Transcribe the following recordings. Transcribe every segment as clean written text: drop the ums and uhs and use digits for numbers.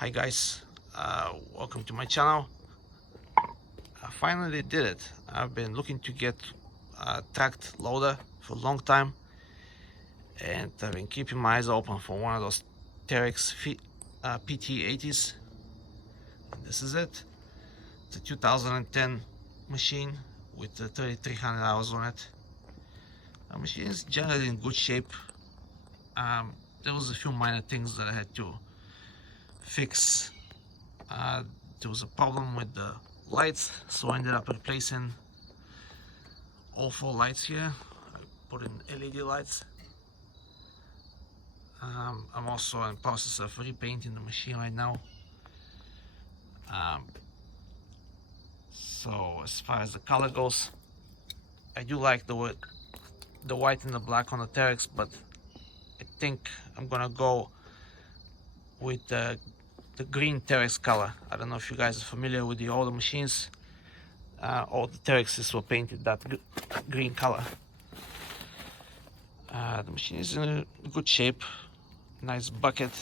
Hi guys, welcome to my channel. I finally did it. I've been looking to get a tracked loader for a long time, and I've been keeping my eyes open for one of those Terex PT80s. And this is it. It's a 2010 machine with 3,300 hours on it. The machine is generally in good shape. There was a few minor things that I had to fix. There was a problem with the lights, so I ended up replacing all 4 lights here. I put in LED lights. I'm also in the process of repainting the machine right now. So as far as the color goes, I do like the white and the black on the Terex, but I think I'm gonna go with the green Terex color. I don't know if you guys are familiar with the older machines. All the Terexes were painted that green color. The machine is in good shape. Nice bucket.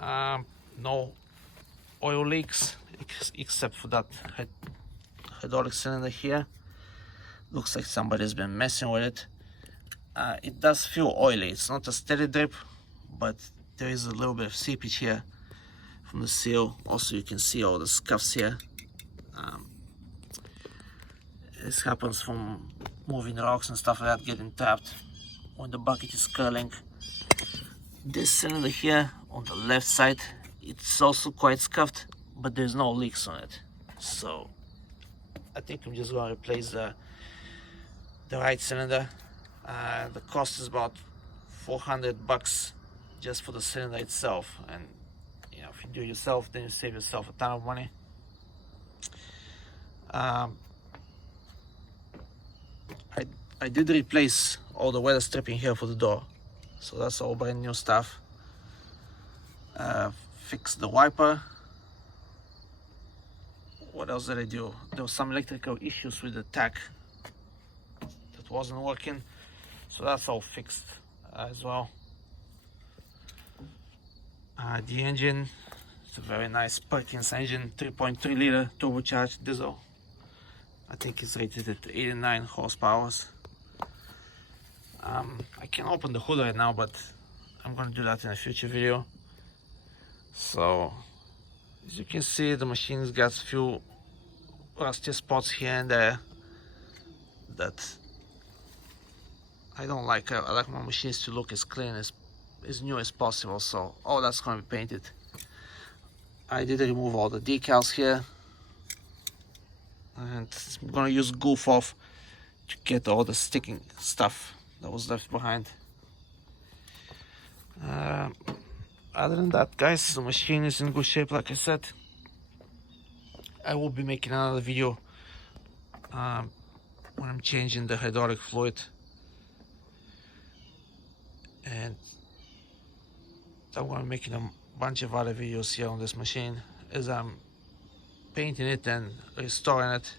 No oil leaks except for that hydraulic cylinder here. Looks like somebody's been messing with it. It does feel oily. It's not a steady drip, but there is a little bit of seepage here from the seal. Also, you can see all the scuffs here. This happens from moving rocks and stuff like that, getting trapped when the bucket is curling. This cylinder here on the left side, it's also quite scuffed, but there's no leaks on it. So I think I'm just going to replace the right cylinder. The cost is about $400 just for the cylinder itself, and you know, if you do it yourself, then you save yourself a ton of money. I did replace all the weather stripping here for the door, so that's all brand new stuff. Fixed the wiper. What else did I do? There was some electrical issues with the tach that wasn't working, so that's all fixed as well. The engine, it's a very nice Perkins engine, 3.3 liter turbocharged diesel. I think it's rated at 89 horsepower. I can open the hood right now, but I'm gonna do that in a future video. So as you can see, the machine's got a few rusty spots here and there that I don't like. I like my machines to look as clean, as new as possible, so all that's going to be painted. I did remove all the decals here, and I'm going to use goof off to get all the sticking stuff that was left behind. Other than that, guys, the machine is in good shape. Like I said, I will be making another video when I'm changing the hydraulic fluid, and I'm going to be making a bunch of other videos here on this machine as I'm painting it and restoring it.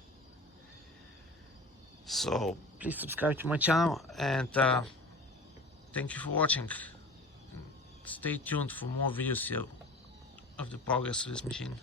So please subscribe to my channel, and thank you for watching. Stay tuned for more videos here of the progress of this machine.